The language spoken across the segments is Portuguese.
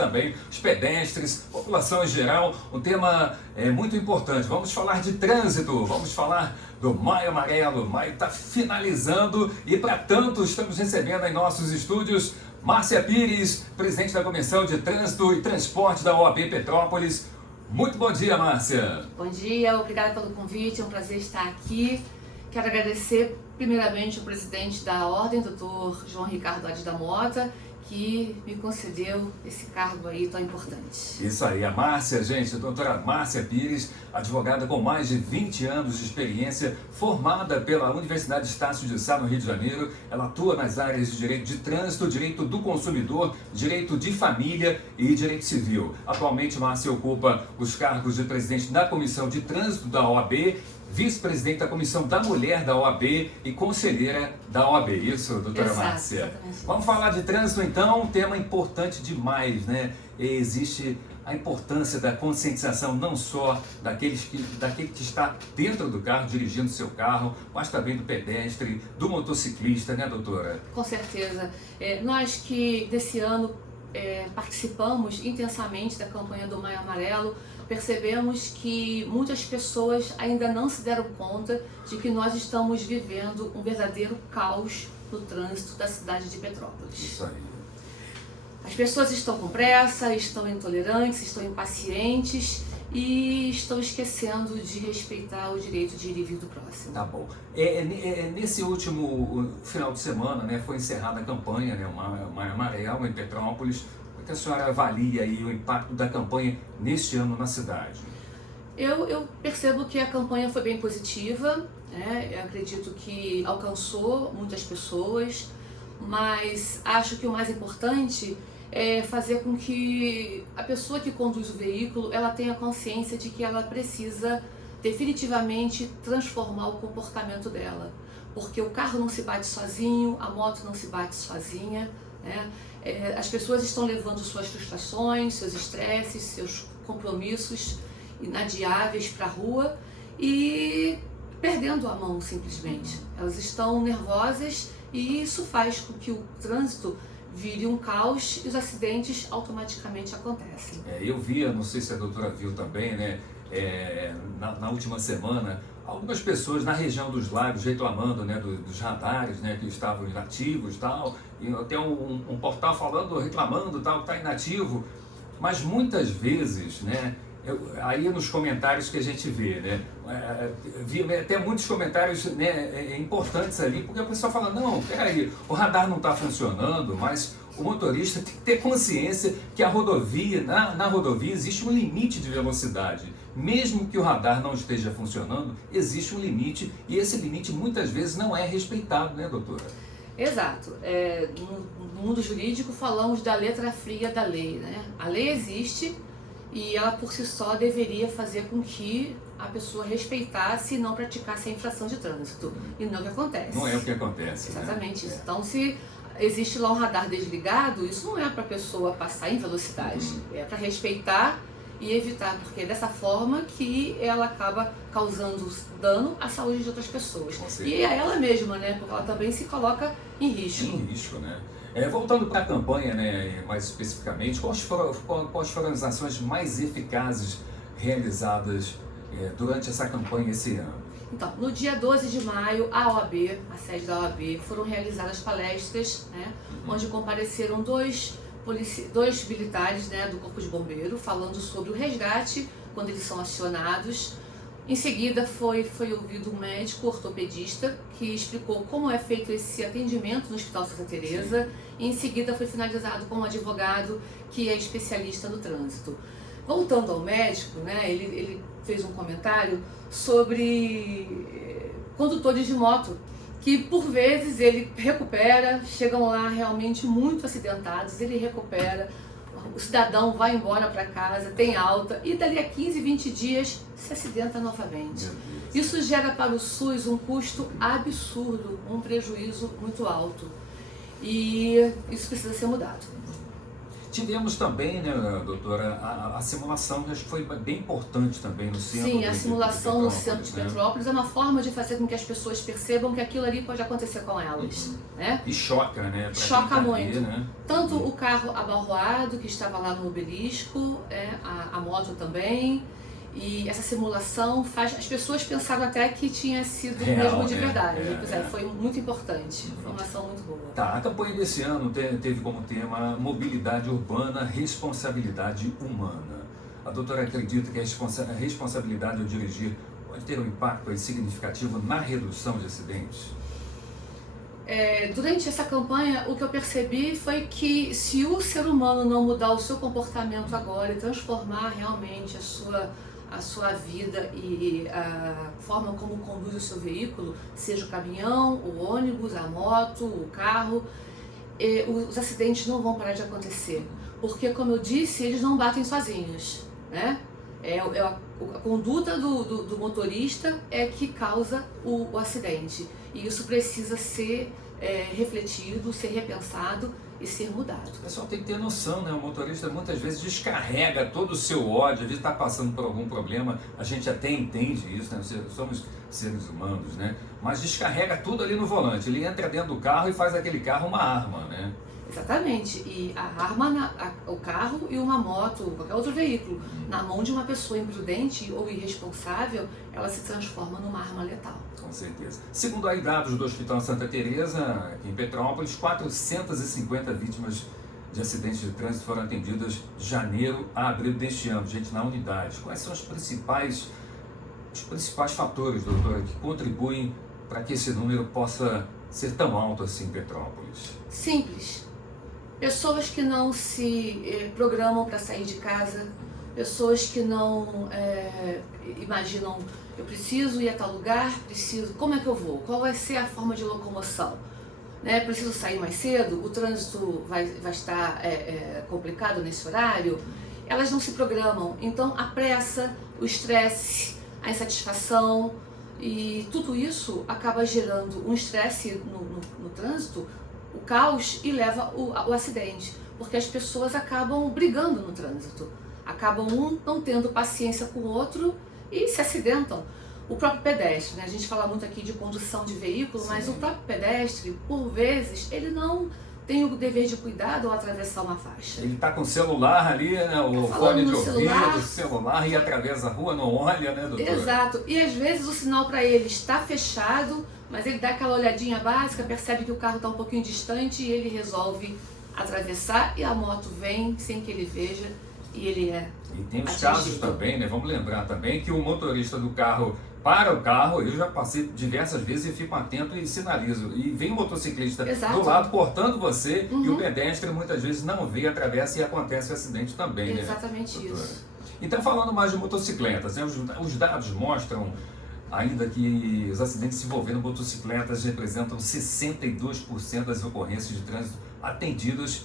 também os pedestres, população em geral, um tema muito importante. Vamos falar de trânsito, vamos falar do Maio Amarelo. O maio está finalizando e, para tanto, estamos recebendo em nossos estúdios Márcia Pires, presidente da Comissão de Trânsito e Transporte da OAB Petrópolis. Muito bom dia, Márcia. Bom dia, obrigada pelo convite, é um prazer estar aqui. Quero agradecer primeiramente ao presidente da Ordem, Dr. João Ricardo Ades da Mota, que me concedeu esse cargo aí tão importante. Isso aí, a Márcia, gente, a doutora Márcia Pires, advogada com mais de 20 anos de experiência, formada pela Universidade Estácio de Sá, no Rio de Janeiro. Ela atua nas áreas de direito de trânsito, direito do consumidor, direito de família e direito civil. Atualmente, Márcia ocupa os cargos de presidente da Comissão de Trânsito da OAB, vice-presidente da Comissão da Mulher da OAB e conselheira da OAB. Isso, doutora Exato, Márcia? Exatamente. Vamos falar de trânsito então, um tema importante demais, né? Existe a importância da conscientização não só daquele que está dentro do carro, dirigindo seu carro, mas também do pedestre, do motociclista, né, doutora? Com certeza. Nós que desse ano participamos intensamente da campanha do Maio Amarelo, percebemos que muitas pessoas ainda não se deram conta de que nós estamos vivendo um verdadeiro caos no trânsito da cidade de Petrópolis. Isso aí. As pessoas estão com pressa, estão intolerantes, estão impacientes e estão esquecendo de respeitar o direito de ir e vir do próximo. Tá bom. Nesse último final de semana, né, foi encerrada a campanha, né, o Maio Amarelo em Petrópolis. Como é que a senhora avalia aí o impacto da campanha neste ano na cidade? Eu percebo que a campanha foi bem positiva, né? Eu acredito que alcançou muitas pessoas, mas acho que o mais importante é fazer com que a pessoa que conduz o veículo ela tenha consciência de que ela precisa definitivamente transformar o comportamento dela, porque o carro não se bate sozinho, a moto não se bate sozinha, né? As pessoas estão levando suas frustrações, seus estresses, seus compromissos inadiáveis para a rua e perdendo a mão simplesmente. Elas estão nervosas e isso faz com que o trânsito vire um caos e os acidentes automaticamente acontecem. Eu vi, não sei se a doutora viu também, né, na última semana, algumas pessoas na região dos lagos reclamando, né, dos radares, né, que estavam inativos e tal, e até um portal falando, reclamando tal, que está inativo, mas muitas vezes, né, aí nos comentários que a gente vê, né, vi até muitos comentários, né, importantes ali, porque a pessoa fala, não, peraí, o radar não está funcionando, mas o motorista tem que ter consciência que a rodovia, na rodovia existe um limite de velocidade. Mesmo que o radar não esteja funcionando, existe um limite e esse limite muitas vezes não é respeitado, né, doutora? Exato. No mundo jurídico falamos da letra fria da lei, né? A lei existe e ela por si só deveria fazer com que a pessoa respeitasse e não praticasse a infração de trânsito. E não é o que acontece. Não é o que acontece. Exatamente né? isso. Então, se existe lá um radar desligado, isso não é para a pessoa passar em velocidade, é para respeitar e evitar, porque é dessa forma que ela acaba causando dano à saúde de outras pessoas. E a ela mesma, né? Porque ela também se coloca em risco. Em risco, né? Voltando para a campanha, né, mais especificamente, quais foram as ações mais eficazes realizadas durante essa campanha esse ano? Então, no dia 12 de maio, a OAB, a sede da OAB, foram realizadas palestras, né, onde compareceram dois militares, né, do Corpo de Bombeiro, falando sobre o resgate quando eles são acionados. Em seguida foi ouvido um médico ortopedista que explicou como é feito esse atendimento no Hospital Santa Teresa. E em seguida foi finalizado com um advogado que é especialista no trânsito. Voltando ao médico, né, ele fez um comentário sobre condutores de moto, que por vezes ele recupera, chegam lá realmente muito acidentados, ele recupera, o cidadão vai embora para casa, tem alta e dali a 15, 20 dias se acidenta novamente. Isso gera para o SUS um custo absurdo, um prejuízo muito alto e isso precisa ser mudado. Tivemos também, né, doutora, a simulação, que acho que foi bem importante também no centro. Sim, a simulação no centro de né? Petrópolis é uma forma de fazer com que as pessoas percebam que aquilo ali pode acontecer com elas. Né? E choca, né? Pra Choca quem tá muito. ali, né? Tanto o carro abalroado, que estava lá no obelisco, a moto também. E essa simulação faz. As pessoas pensaram até que tinha sido Real, mesmo de né? verdade. Foi muito importante. Foi uma ação muito boa. Tá, a campanha desse ano teve como tema mobilidade urbana, responsabilidade humana. A doutora acredita que a responsabilidade ao dirigir pode ter um impacto aí significativo na redução de acidentes? Durante essa campanha, o que eu percebi foi que se o ser humano não mudar o seu comportamento agora e transformar realmente a sua vida e a forma como conduz o seu veículo, seja o caminhão, o ônibus, a moto, o carro, os acidentes não vão parar de acontecer. Porque, como eu disse, eles não batem sozinhos, né? A conduta do motorista é que causa o acidente. E isso precisa ser refletido, ser repensado e ser mudado. O pessoal tem que ter noção, né? O motorista muitas vezes descarrega todo o seu ódio, às vezes está passando por algum problema, a gente até entende isso, né? Somos seres humanos, né? Mas descarrega tudo ali no volante, ele entra dentro do carro e faz aquele carro uma arma, né? Exatamente, e a arma, o carro e uma moto, qualquer outro veículo, na mão de uma pessoa imprudente ou irresponsável, ela se transforma numa arma letal. Com certeza. Segundo aí dados do Hospital Santa Teresa, aqui em Petrópolis, 450 vítimas de acidentes de trânsito foram atendidas de janeiro a abril deste ano, gente, na unidade. Quais são os principais fatores, doutora, que contribuem para que esse número possa ser tão alto assim em Petrópolis? Simples. Pessoas que não se programam para sair de casa, pessoas que não imaginam, eu preciso ir a tal lugar, como é que eu vou? Qual vai ser a forma de locomoção? Né? Preciso sair mais cedo? O trânsito vai estar complicado nesse horário? Elas não se programam, então a pressa, o estresse, a insatisfação e tudo isso acaba gerando um estresse no trânsito, o caos, e leva o acidente, porque as pessoas acabam brigando no trânsito, acabam um não tendo paciência com o outro e se acidentam. O próprio pedestre, né? A gente fala muito aqui de condução de veículo, mas o próprio pedestre, por vezes, ele não tem o dever de cuidado ao atravessar uma faixa. Ele está com o celular ali, né? O fone de ouvido, celular, e atravessa a rua, não olha, né, doutora? Exato, e às vezes o sinal para ele está fechado, mas ele dá aquela olhadinha básica, percebe que o carro está um pouquinho distante e ele resolve atravessar e a moto vem sem que ele veja e ele E tem os casos também, né? Vamos lembrar também que o motorista do carro para o carro, eu já passei diversas vezes e fico atento e sinalizo. E vem o motociclista do lado cortando você e o pedestre muitas vezes não vê, atravessa e acontece o acidente também, né? Exatamente isso. Então, falando mais de motocicletas, né? Os dados mostram ainda que os acidentes envolvendo motocicletas representam 62% das ocorrências de trânsito atendidas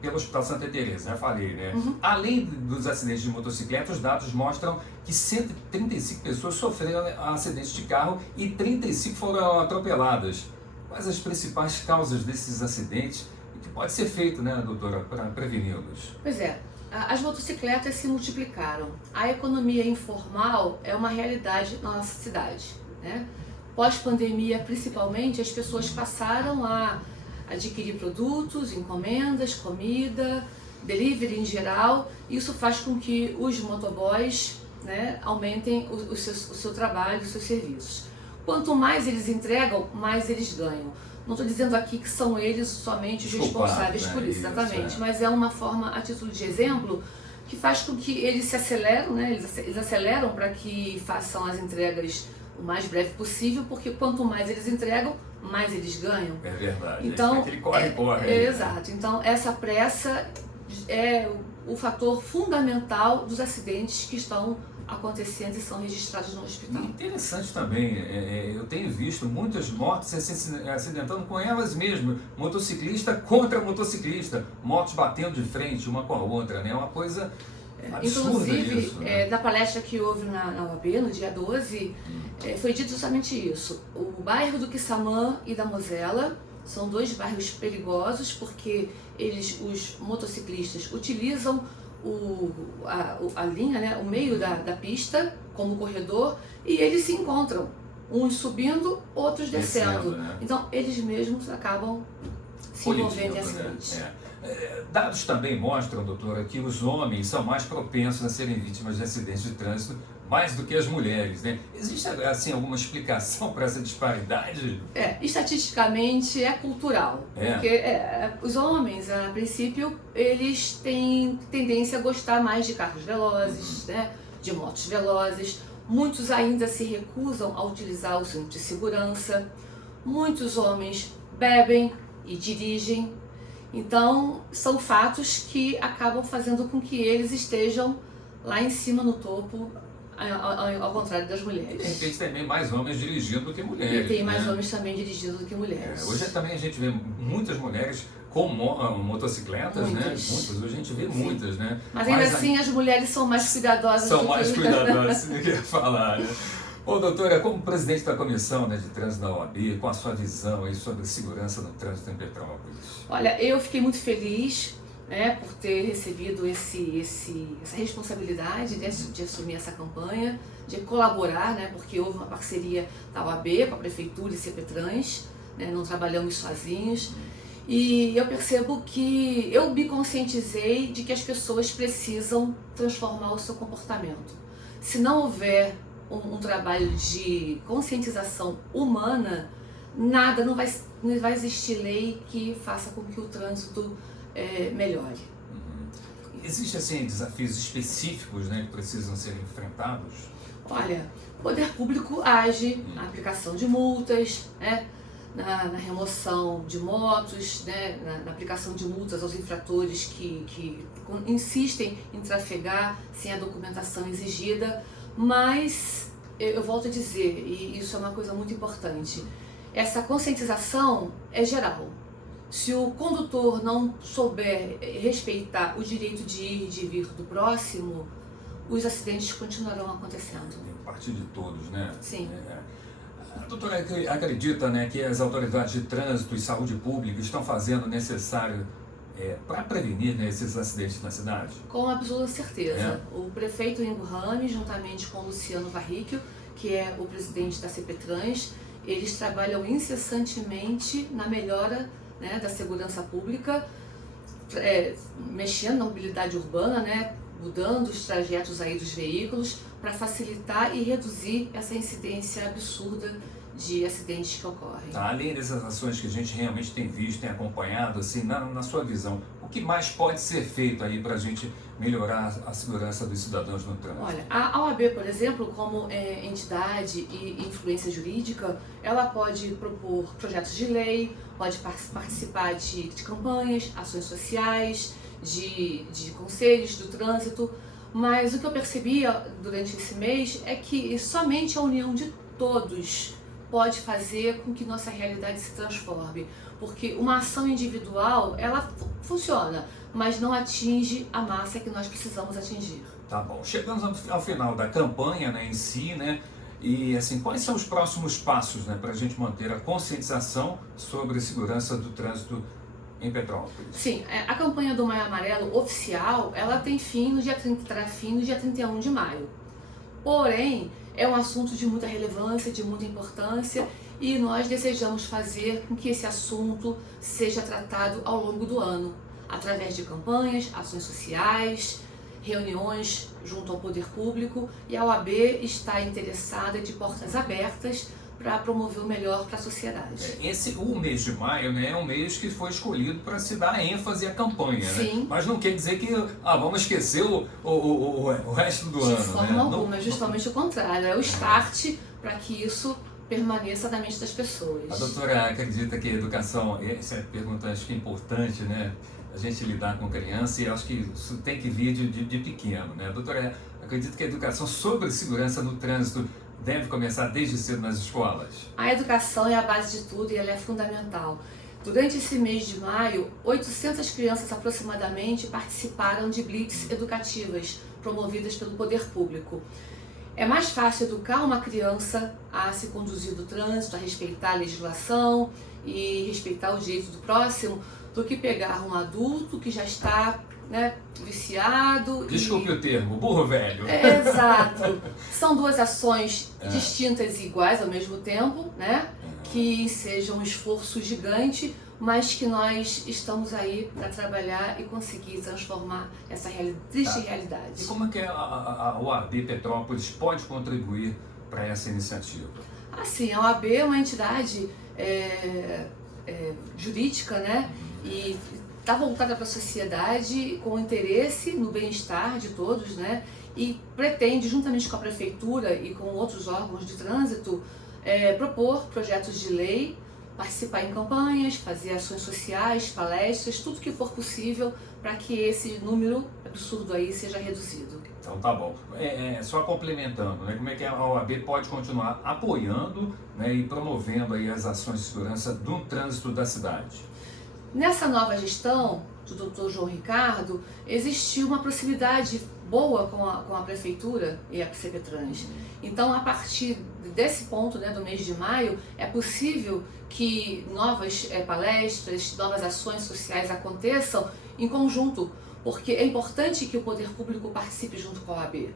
pelo Hospital Santa Teresa, já falei, né? Além dos acidentes de motocicleta, os dados mostram que 135 pessoas sofreram acidentes de carro e 35 foram atropeladas. Quais as principais causas desses acidentes e o que pode ser feito, né, doutora, para preveni-los? Pois é, as motocicletas se multiplicaram. A economia informal é uma realidade na nossa cidade, né? Pós-pandemia, principalmente, as pessoas passaram a adquirir produtos, encomendas, comida, delivery em geral. Isso faz com que os motoboys, né, aumentem o seu trabalho, os seus serviços. Quanto mais eles entregam, mais eles ganham. Não estou dizendo aqui que são eles somente os responsáveis por isso, exatamente, mas é uma forma, a título de exemplo, que faz com que eles se aceleram, né? Eles aceleram para que façam as entregas o mais breve possível, porque quanto mais eles entregam, mais eles ganham. É verdade. Então, aquele corre. Exato. Então, essa pressa é o fator fundamental dos acidentes que estão acontecendo e são registrados no hospital. Interessante também, eu tenho visto muitas motos se acidentando com elas mesmas, motociclista contra motociclista, motos batendo de frente uma com a outra, né? É uma coisa absurda. Inclusive, isso, né? na palestra que houve na UAB, no dia 12, foi dito justamente isso. O bairro do Quissamã e da Mosela São dois bairros perigosos porque os motociclistas utilizam a linha, né, o meio da pista como corredor, e eles se encontram, uns subindo, outros descendo. Né? Então eles mesmos acabam se envolvendo em acidentes. Né? Dados também mostram, doutora, que os homens são mais propensos a serem vítimas de acidentes de trânsito mais do que as mulheres, né? Existe, assim, alguma explicação para essa disparidade? Estatisticamente é cultural, porque os homens, a princípio, eles têm tendência a gostar mais de carros velozes, né? De motos velozes. Muitos ainda se recusam a utilizar o cinto de segurança. Muitos homens bebem e dirigem. Então, são fatos que acabam fazendo com que eles estejam lá em cima no topo, ao contrário das mulheres. De repente também mais homens dirigindo do que mulheres. E tem mais homens também dirigindo do que mulheres. Hoje também a gente vê muitas mulheres com motocicletas, muitas. Né? Muitas, hoje a gente vê muitas, né? Mas ainda assim as mulheres são mais cuidadosas. São mais cuidadosas, do que ia falar, né? Bom, doutora, como presidente da comissão, né, de trânsito da OAB, qual a sua visão aí sobre segurança no trânsito em Petrópolis? Olha, eu fiquei muito feliz, né, por ter recebido essa responsabilidade de assumir essa campanha, de colaborar, né, porque houve uma parceria da OAB com a Prefeitura e CPTrans, né, não trabalhamos sozinhos. E eu percebo que eu me conscientizei de que as pessoas precisam transformar o seu comportamento. Se não houver um trabalho de conscientização humana, não vai existir lei que faça com que o trânsito melhore. Existem, assim, desafios específicos, né, que precisam ser enfrentados? Olha, o poder público age na aplicação de multas, né, na remoção de motos, né, na aplicação de multas aos infratores que insistem em trafegar sem a documentação exigida, mas eu volto a dizer, e isso é uma coisa muito importante, essa conscientização é geral. Se o condutor não souber respeitar o direito de ir e de vir do próximo, os acidentes continuarão acontecendo. A partir de todos, né? Sim. A doutora acredita, né, que as autoridades de trânsito e saúde pública estão fazendo o necessário para prevenir, né, esses acidentes na cidade? Com absoluta certeza. O prefeito Ingo Rame, juntamente com o Luciano Varricchio, que é o presidente da CPTrans, eles trabalham incessantemente na melhora, né, da segurança pública, mexendo na mobilidade urbana, né, mudando os trajetos aí dos veículos para facilitar e reduzir essa incidência absurda de acidentes que ocorrem. Além dessas ações que a gente realmente tem visto, tem acompanhado, assim, na sua visão, o que mais pode ser feito aí para a gente melhorar a segurança dos cidadãos no trânsito? Olha, a OAB, por exemplo, como entidade e influência jurídica, ela pode propor projetos de lei, pode participar de campanhas, ações sociais, de conselhos do trânsito, mas o que eu percebi durante esse mês é que somente a união de todos pode fazer com que nossa realidade se transforme, porque uma ação individual, ela funciona, mas não atinge a massa que nós precisamos atingir. Tá bom. Chegamos ao final da campanha, né, em si, né, e assim, quais são os próximos passos, né, para a gente manter a conscientização sobre a segurança do trânsito em Petrópolis? Sim, a campanha do Maio Amarelo oficial, ela tem fim no dia 31 de maio. Porém, é um assunto de muita relevância, de muita importância, e nós desejamos fazer com que esse assunto seja tratado ao longo do ano, através de campanhas, ações sociais, reuniões junto ao poder público, e a OAB está interessada de portas abertas para promover o melhor para a sociedade. O mês de maio, né, é um mês que foi escolhido para se dar ênfase à campanha, Sim. Né? Mas não quer dizer que vamos esquecer o resto do ano. De forma né? alguma, justamente o contrário, é o start para que isso permaneça na mente das pessoas. A doutora acredita que a educação, essa é a pergunta acho que é importante, né? A gente lidar com criança, e acho que isso tem que vir de pequeno, né? A doutora acredita que a educação sobre segurança no trânsito deve começar desde cedo nas escolas? A educação é a base de tudo e ela é fundamental. Durante esse mês de maio, 800 crianças aproximadamente participaram de blitz educativas promovidas pelo poder público. É mais fácil educar uma criança a se conduzir do trânsito, a respeitar a legislação e respeitar o direito do próximo, do que pegar um adulto que já está, né, viciado. Desculpe o termo, burro velho. Exato. São duas ações distintas e iguais ao mesmo tempo, né? Que sejam um esforço gigante, mas que nós estamos aí para trabalhar e conseguir transformar essa triste realidade. E como é que a OAB Petrópolis pode contribuir para essa iniciativa? Assim, a OAB é uma entidade jurídica, né? E está voltada para a sociedade com interesse no bem-estar de todos, né? E pretende, juntamente com a prefeitura e com outros órgãos de trânsito, propor projetos de lei, participar em campanhas, fazer ações sociais, palestras, tudo que for possível para que esse número absurdo aí seja reduzido. Então tá bom. Só complementando, né, como é que a OAB pode continuar apoiando, né, e promovendo aí as ações de segurança do trânsito da cidade? Nessa nova gestão do Dr. João Ricardo, existiu uma proximidade boa com a prefeitura e a CPTrans. Então, a partir desse ponto, né, do mês de maio, é possível que novas palestras, novas ações sociais aconteçam em conjunto, porque é importante que o poder público participe junto com a OAB,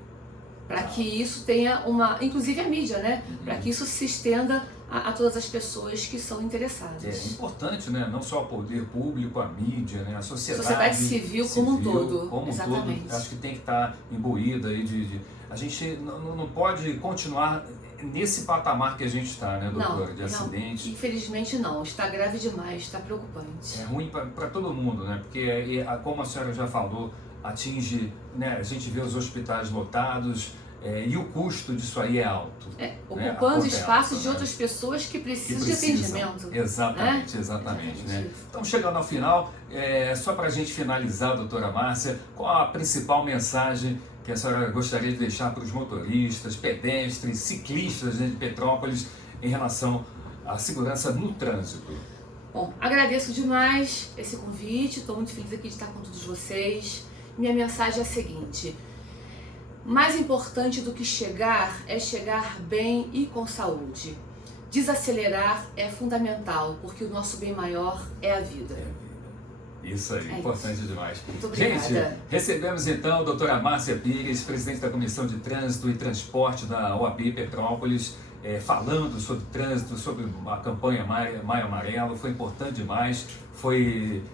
para que isso tenha inclusive a mídia, né, para que isso se estenda a todas as pessoas que são interessadas. É importante, né? Não só o poder público, a mídia, né? A sociedade civil como um todo. Como exatamente. Um todo, acho que tem que estar imbuída aí a gente não pode continuar nesse patamar que a gente está, né, doutora, de acidentes. Infelizmente não, está grave demais, está preocupante. É ruim para todo mundo, né? Porque, como a senhora já falou, atinge, né? A gente vê os hospitais lotados, e o custo disso aí é alto. Ocupando espaços de outras pessoas que precisam de atendimento. Exatamente, né? Exatamente. Né? Estamos chegando ao final. Só para a gente finalizar, doutora Márcia, qual a principal mensagem que a senhora gostaria de deixar para os motoristas, pedestres, ciclistas, né, de Petrópolis em relação à segurança no trânsito? Bom, agradeço demais esse convite, estou muito feliz aqui de estar com todos vocês. Minha mensagem é a seguinte: mais importante do que chegar é chegar bem e com saúde. Desacelerar é fundamental, porque o nosso bem maior é a vida. Isso aí, importante demais. Muito obrigada. Gente, recebemos então a doutora Márcia Pires, presidente da Comissão de Trânsito e Transporte da OAB Petrópolis, falando sobre trânsito, sobre a campanha Maio Amarelo. Foi importante demais, foi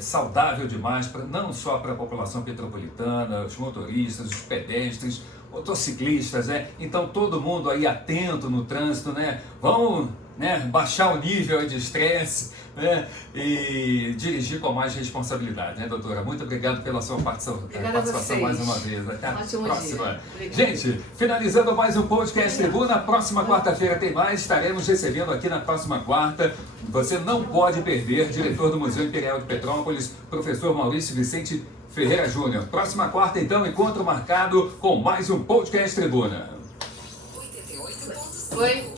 saudável demais, não só para a população petropolitana, os motoristas, os pedestres, motociclistas, né? Então todo mundo aí atento no trânsito, né? Vamos, né, baixar o nível de estresse, né, e dirigir com mais responsabilidade, né, doutora? Muito obrigado pela sua participação mais uma vez. Até a próxima. Gente, finalizando mais um podcast Tribuna, próxima quarta-feira tem mais, estaremos recebendo aqui na próxima quarta, você não pode perder, diretor do Museu Imperial de Petrópolis, professor Maurício Vicente Ferreira Júnior. Próxima quarta, então, encontro marcado com mais um podcast Tribuna. Oi.